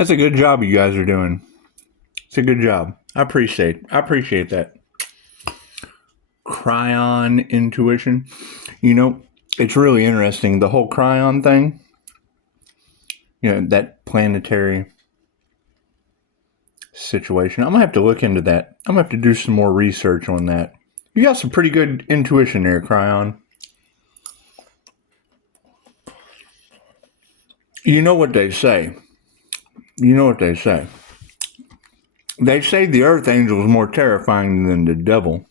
That's a good job you guys are doing. It's a good job. I appreciate that. Cryon intuition. You know, it's really interesting. The whole cryon thing, that planetary situation. I'm going to have to look into that. I'm going to have to do some more research on that. You got some pretty good intuition there, Cryon. You know what they say. They say the Earth Angel is more terrifying than the devil.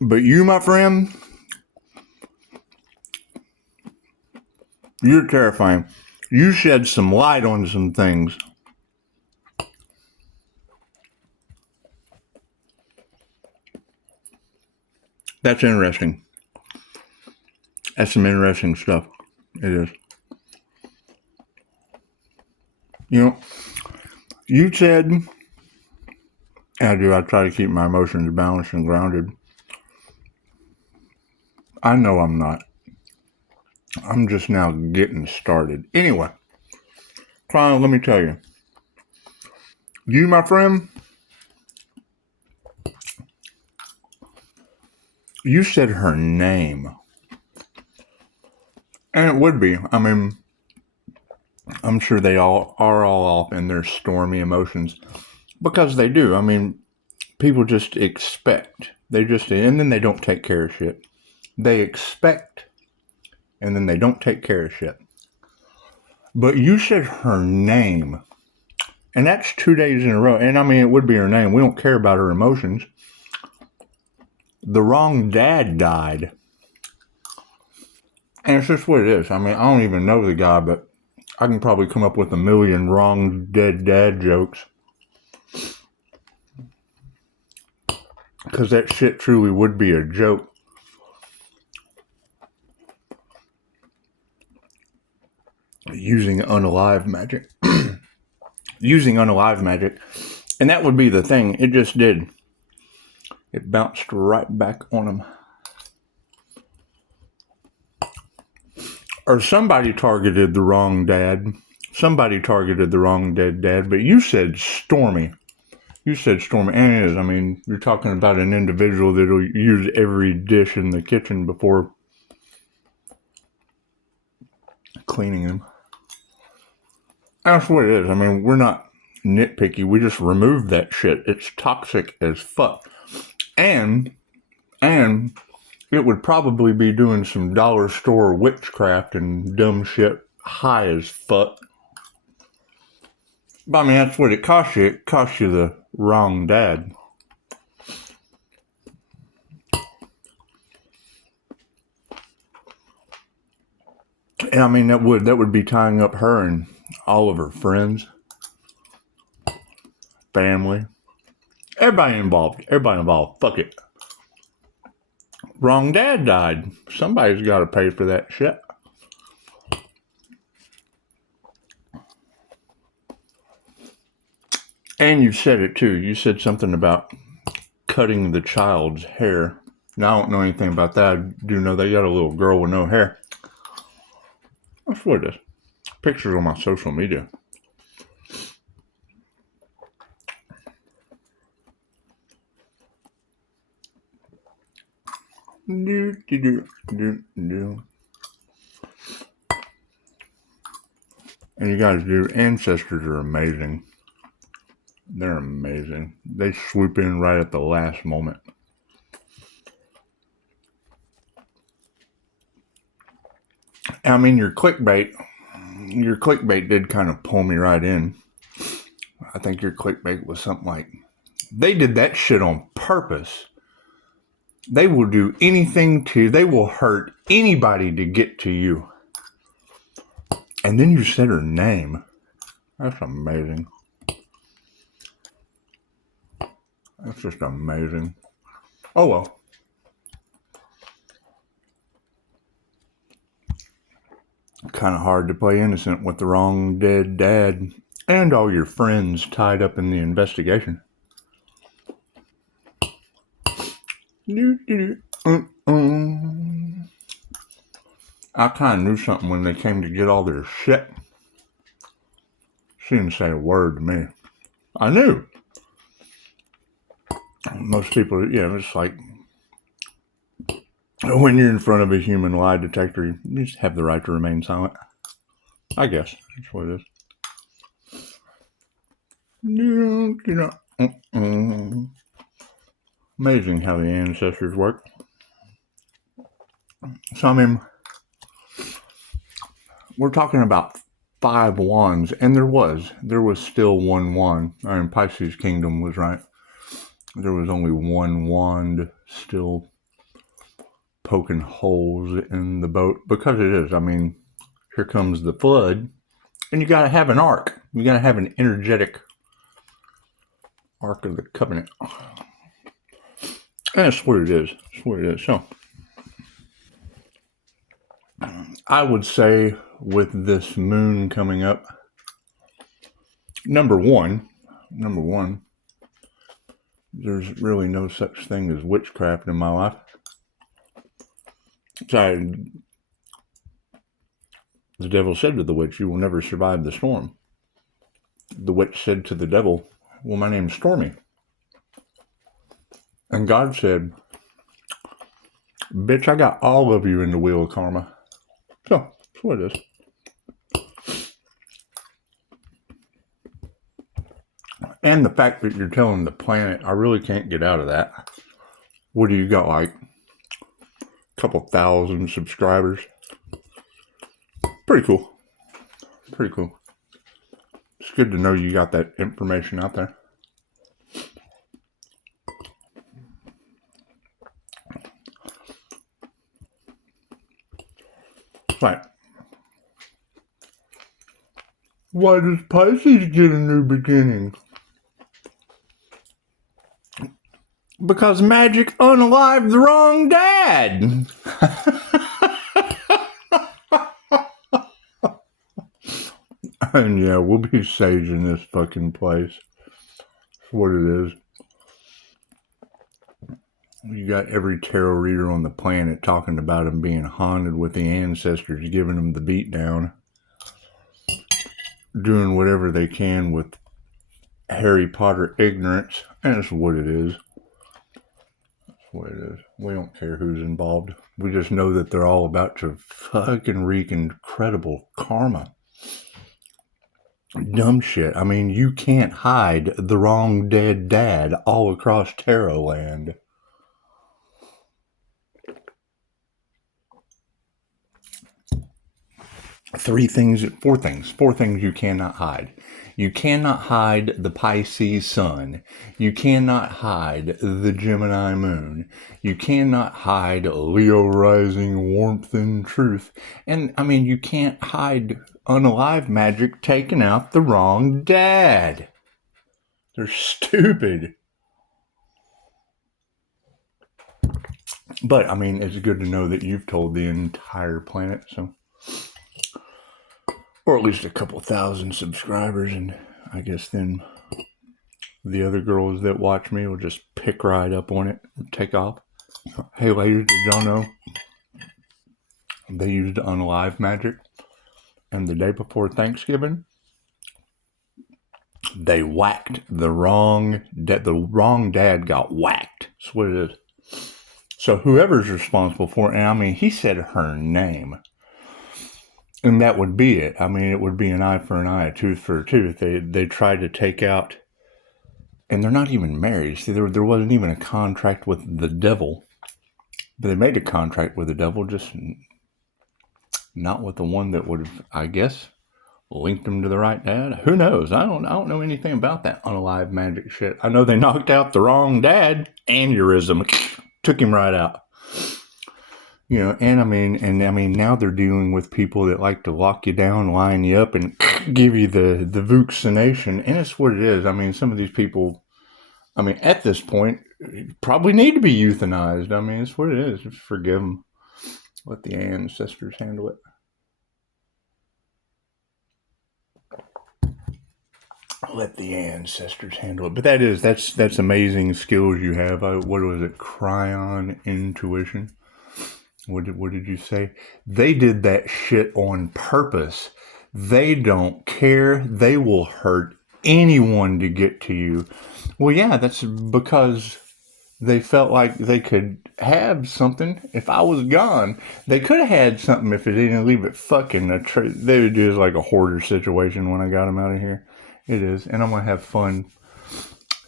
But you, my friend, you're terrifying. You shed some light on some things. That's interesting. That's some interesting stuff. It is. You said, I try to keep my emotions balanced and grounded. I know I'm not. I'm just now getting started. Anyway, Clown, let me tell you. You, my friend, you said her name. And it would be. I mean, I'm sure they all are all off in their stormy emotions. Because they do. I mean, people just expect. And then they don't take care of shit. They expect, and then they don't take care of shit. But you said her name. And that's 2 days in a row. And I mean, it would be her name. We don't care about her emotions. The wrong dad died. And it's just what it is. I mean, I don't even know the guy, but I can probably come up with 1 million wrong dead dad jokes. Because that shit truly would be a joke. Using unalive magic. Using unalive magic. And that would be the thing. It just did. It bounced right back on him. Or somebody targeted the wrong dad. Somebody targeted the wrong dead dad. But you said Stormy. You said Stormy. And it is. I mean, you're talking about an individual that will use every dish in the kitchen before cleaning them. That's what it is. I mean, we're not nitpicky. We just remove that shit. It's toxic as fuck. And it would probably be doing some dollar store witchcraft and dumb shit high as fuck. But I mean, that's what it costs you. It costs you the wrong dad. And I mean, that would be tying up her and all of her friends, family, everybody involved. Fuck it. Wrong dad died. Somebody's got to pay for that shit. And you said it too. You said something about cutting the child's hair. Now, I don't know anything about that. I do know they got a little girl with no hair. That's what it is. Pictures on my social media. And you guys do. Ancestors are amazing. They're amazing. They swoop in right at the last moment. I mean, your clickbait did kind of pull me right in. I think your clickbait was something like, they did that shit on purpose. They will do anything they will hurt anybody to get to you. And then you said her name. That's amazing. That's just amazing. Oh well. Kind of hard to play innocent with the wrong dead dad and all your friends tied up in the investigation. I I kind of knew something when they came to get all their shit. She didn't say a word to me. I knew. Most people, it's like when you're in front of a human lie detector, you just have the right to remain silent. I guess that's what it is. Amazing how the ancestors work. So, I mean, we're talking about 5 wands, and there was still one wand. I mean, Pisces Kingdom was right. There was only one wand still poking holes in the boat, because it is. I mean, here comes the flood, and you got to have an ark. You got to have an energetic Ark of the Covenant. And that's what it is. That's what it is. So, I would say with this moon coming up, number one, there's really no such thing as witchcraft in my life. So the devil said to the witch, "You will never survive the storm." The witch said to the devil, "Well, my name's Stormy." And God said, "Bitch, I got all of you in the wheel of karma." So, that's what it is. And the fact that you're telling the planet, I really can't get out of that. What do you got, like a couple thousand subscribers? Pretty cool. Pretty cool. It's good to know you got that information out there. Right. Why does Pisces get a new beginning? Because magic unalived the wrong dad. And yeah, we'll be saging this fucking place. That's what it is. You got every tarot reader on the planet talking about them being haunted with the ancestors, giving them the beatdown, doing whatever they can with Harry Potter ignorance, and that's what it is. That's what it is. We don't care who's involved. We just know that they're all about to fucking wreak incredible karma. Dumb shit. I mean, you can't hide the wrong dead dad all across tarot land. Four things you cannot hide. You cannot hide the Pisces sun. You cannot hide the Gemini moon. You cannot hide Leo rising warmth and truth. And I mean, you can't hide unalive magic taking out the wrong dad. They're stupid. But I mean, it's good to know that you've told the entire planet, so. Or at least a couple thousand subscribers, and I guess then the other girls that watch me will just pick right up on it and take off. Hey ladies, did y'all know they used unalive magic, and the day before Thanksgiving they whacked the wrong dad. The wrong dad got whacked. That's what it is. So whoever's responsible for it, and I mean, he said her name. And that would be it. I mean, it would be an eye for an eye, a tooth for a tooth. They tried to take out, and they're not even married. See, there wasn't even a contract with the devil. But they made a contract with the devil, just not with the one that would have, I guess, linked them to the right dad. Who knows? I don't know anything about that unalive magic shit. I know they knocked out the wrong dad. Aneurysm took him right out. You know, and I mean, now they're dealing with people that like to lock you down, line you up, and give you the vaccination. And it's what it is. I mean, some of these people, I mean, at this point, probably need to be euthanized. I mean, it's what it is. Just forgive them. Let the ancestors handle it. Let the ancestors handle it. But that's amazing skills you have. What was it? Cryon intuition. What did you say? They did that shit on purpose. They don't care. They will hurt anyone to get to you. Well, yeah, that's because they felt like they could have something if I was gone. They could have had something if they didn't leave it fucking a they would do like a hoarder situation when I got them out of here. It is. And I'm going to have fun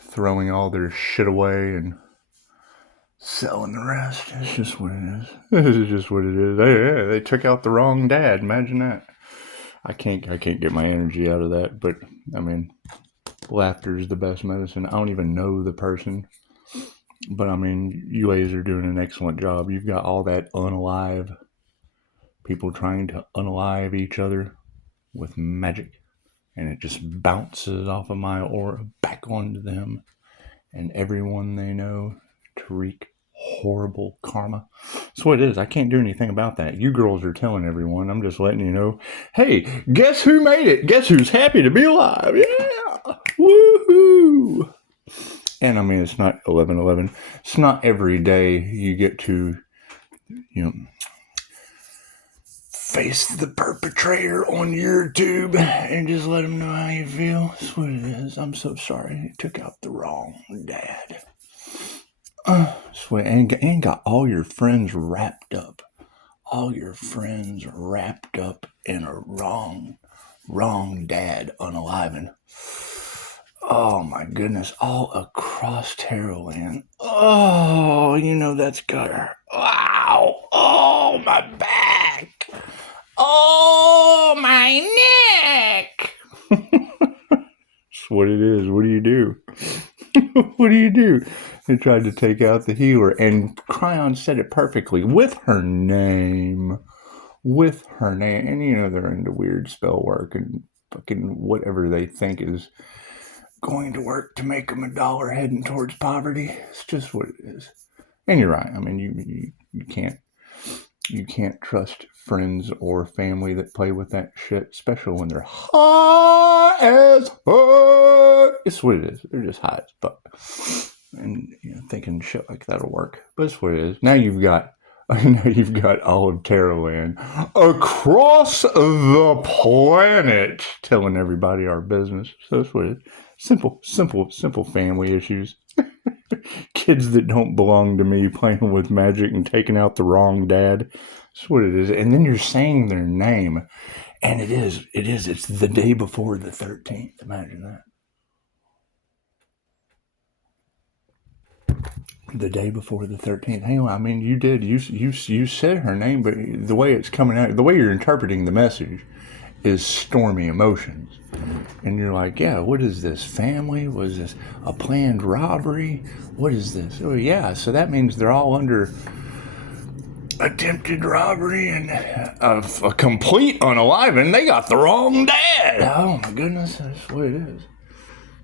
throwing all their shit away and selling the rest. It's just what it is. This is just what it is. They took out the wrong dad. Imagine that. I can't get my energy out of that. But I mean, laughter is the best medicine. I don't even know the person, but I mean, you ladies are doing an excellent job. You've got all that unalive people trying to unalive each other with magic, and it just bounces off of my aura back onto them and everyone they know to wreak horrible karma. That's what it is. I can't do anything about that. You girls are telling everyone. I'm just letting you know, hey, guess who made it? Guess who's happy to be alive? Yeah! Woohoo! And I mean, it's not 11/11. It's not every day you get to, face the perpetrator on YouTube and just let him know how you feel. That's what it is. I'm so sorry. He took out the wrong dad. And got all your friends wrapped up. All your friends wrapped up in a wrong dad unaliving. Oh my goodness, all across Tarot Land. Oh, that's got her. Wow. Oh, my back. Oh, my neck. That's what it is. What do you do? What do you do? They tried to take out the healer, and Cryon said it perfectly with her name. With her name. And they're into weird spell work and fucking whatever they think is going to work to make them $1 heading towards poverty. It's just what it is. And you're right. I mean, you can't trust friends or family that play with that shit, especially when they're high as fuck. It's what it is. They're just high as fuck. And thinking shit like that'll work. But it's what it is. Now you've got all of Tarot Land across the planet telling everybody our business. So that's what it is. Simple family issues. Kids that don't belong to me playing with magic and taking out the wrong dad. That's what it is. And then you're saying their name. And it's the day before the 13th. Imagine that. The day before the 13th. Hey, I mean, you did. You said her name, but the way it's coming out, the way you're interpreting the message is stormy emotions. And you're like, yeah, what is this? Family? Was this a planned robbery? What is this? Oh, yeah, so that means they're all under attempted robbery and a complete unaliving. They got the wrong dad. Oh, my goodness. That's what it is.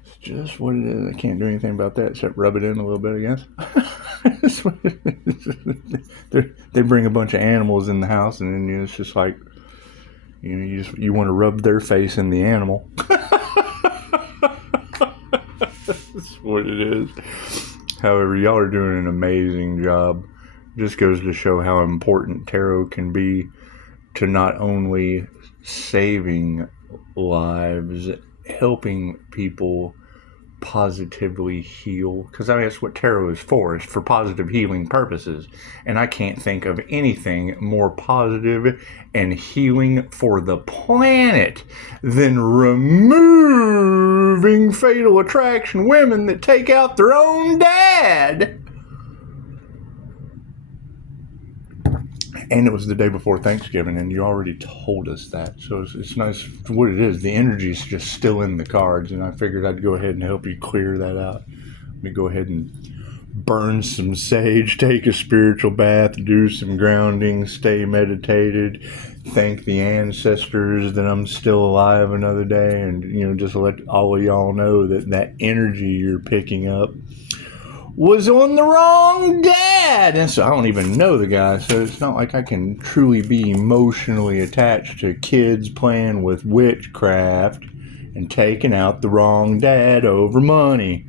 It's just what it is. I can't do anything about that except rub it in a little bit, I guess. That's what it is. They bring a bunch of animals in the house, and then it's just like, you want to rub their face in the animal. That's what it is. However, y'all are doing an amazing job. Just goes to show how important tarot can be to not only saving lives, helping people positively heal, because I mean, that's what tarot is for. It's for positive healing purposes, and I can't think of anything more positive and healing for the planet than removing fatal attraction women that take out their own dad. And it was the day before Thanksgiving, and you already told us that. So it's nice what it is. The energy's just still in the cards, and I figured I'd go ahead and help you clear that out. Let me go ahead and burn some sage, take a spiritual bath, do some grounding, stay meditated, thank the ancestors that I'm still alive another day, and, just let all of y'all know that energy you're picking up was on the wrong dad. And so I don't even know the guy, so it's not like I can truly be emotionally attached to kids playing with witchcraft and taking out the wrong dad over money.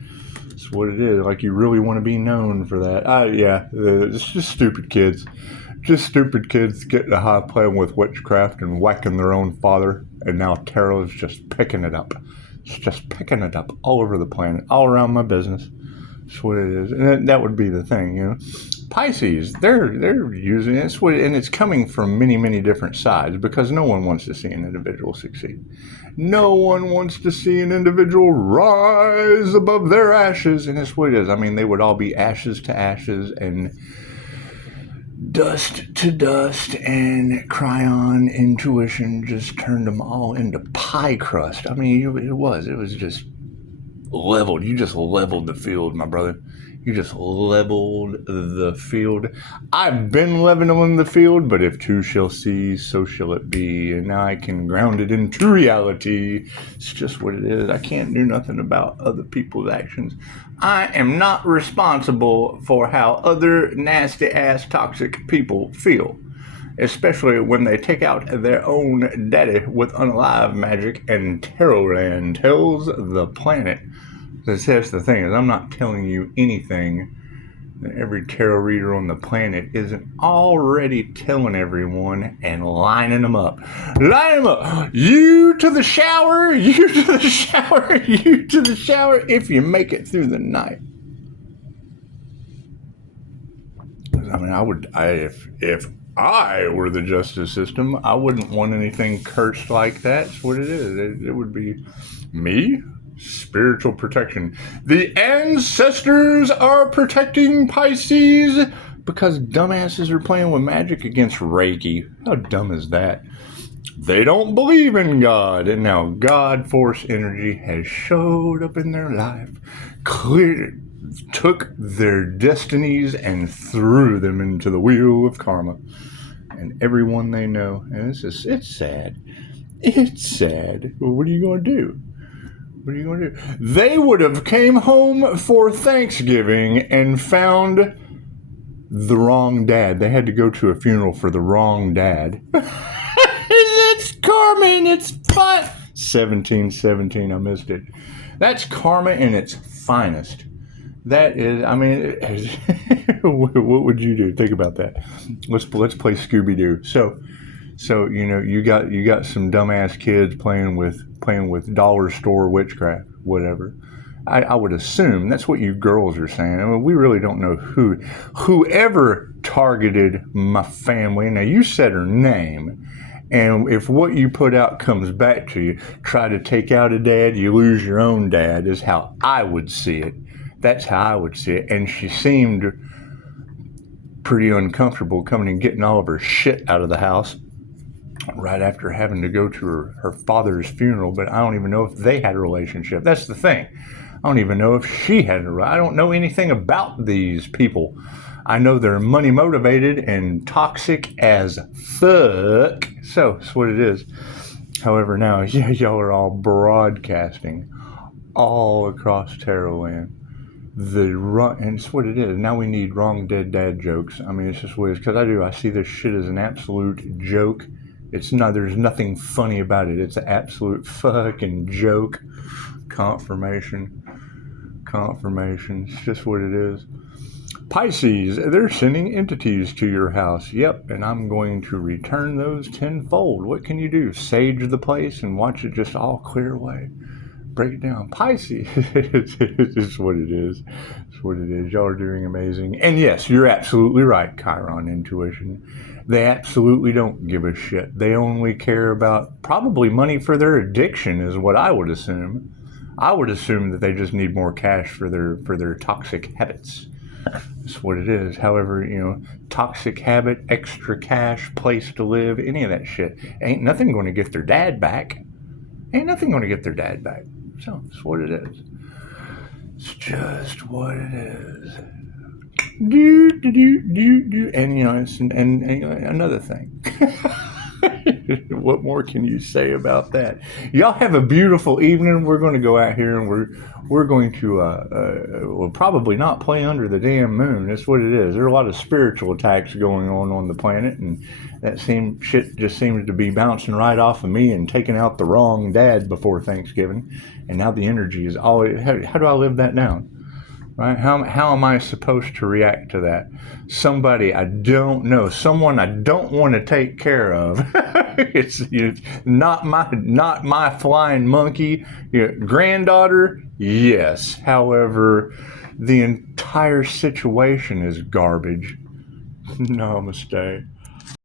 That's what it is. Like, you really want to be known for that. Yeah, it's just stupid kids Just stupid kids getting a high playing with witchcraft and whacking their own father, and now tarot is just picking it up. It's just picking it up all over the planet, all around my business. That's what it is, and that would be the thing, you know. Pisces, they're using it, and it's coming from many, many different sides because no one wants to see an individual succeed. No one wants to see an individual rise above their ashes, and that's what it is. I mean, they would all be ashes to ashes and dust to dust, and Cryon intuition just turned them all into pie crust. I mean, it was just leveled. You just leveled the field, my brother. You just leveled the field. I've been leveling the field, but if two shall see, so shall it be. And now I can ground it into reality. It's just what it is. I can't do nothing about other people's actions. I am not responsible for how other nasty-ass toxic people feel, especially when they take out their own daddy with unalive magic and Tarotland tells the planet. That's the thing, is I'm not telling you anything that every tarot reader on the planet isn't already telling everyone and lining them up. Line them up. You to the shower, you to the shower, you to the shower if you make it through the night. I mean, if I were the justice system, I wouldn't want anything cursed like that. That's what it is. It would be me. Spiritual protection. The ancestors are protecting Pisces because dumbasses are playing with magic against Reiki. How dumb is that? They don't believe in God, and now God force energy has showed up in their life, took their destinies and threw them into the wheel of karma. And everyone they know, and it's sad. It's sad. Well, what are you going to do? What are you going to do? They would have came home for Thanksgiving and found the wrong dad. They had to go to a funeral for the wrong dad. It's karma and it's fun. 1717, I missed it. That's karma in its finest. That is, I mean, what would you do? Think about that. Let's play Scooby-Doo. So you know, you got some dumbass kids playing with dollar store witchcraft, whatever. I would assume that's what you girls are saying. I mean, we really don't know whoever targeted my family. Now, you said her name, and if what you put out comes back to you, try to take out a dad, you lose your own dad, is how I would see it. That's how I would see it. And she seemed pretty uncomfortable coming and getting all of her shit out of the house right after having to go to her father's funeral. But I don't even know if they had a relationship. That's the thing. I don't even know if she had I don't know anything about these people. I know they're money motivated and toxic as fuck. So that's what it is. However, now, yeah, y'all are all broadcasting all across Tarotland. And it's what it is. Now we need wrong dead dad jokes. I mean, it's just what it is. Because I see this shit as an absolute joke. It's not, there's nothing funny about it. It's an absolute fucking joke. Confirmation. It's just what it is. Pisces, they're sending entities to your house. Yep, and I'm going to return those tenfold. What can you do? Sage the place and watch it just all clear away. Break it down. Pisces, it's what it is. It's what it is. Y'all are doing amazing. And yes, you're absolutely right, Chiron intuition. They absolutely don't give a shit. They only care about probably money for their addiction is what I would assume. I would assume that they just need more cash for their toxic habits. That's what it is. However, you know, toxic habit, extra cash, place to live, any of that shit, ain't nothing going to get their dad back. So it's what it is. It's just what it is. And you know, and another thing. What more can you say about that? Y'all have a beautiful evening. We're going to go out here and we're going to we'll probably not play under the damn moon. That's what it is. There are a lot of spiritual attacks going on the planet, and that shit just seems to be bouncing right off of me and taking out the wrong dad before Thanksgiving. And now the energy is all. How do I live that down? right? How am I supposed to react to that? Somebody I don't know, someone I don't want to take care of. It's not my flying monkey. Granddaughter, yes. However, the entire situation is garbage. Namaste.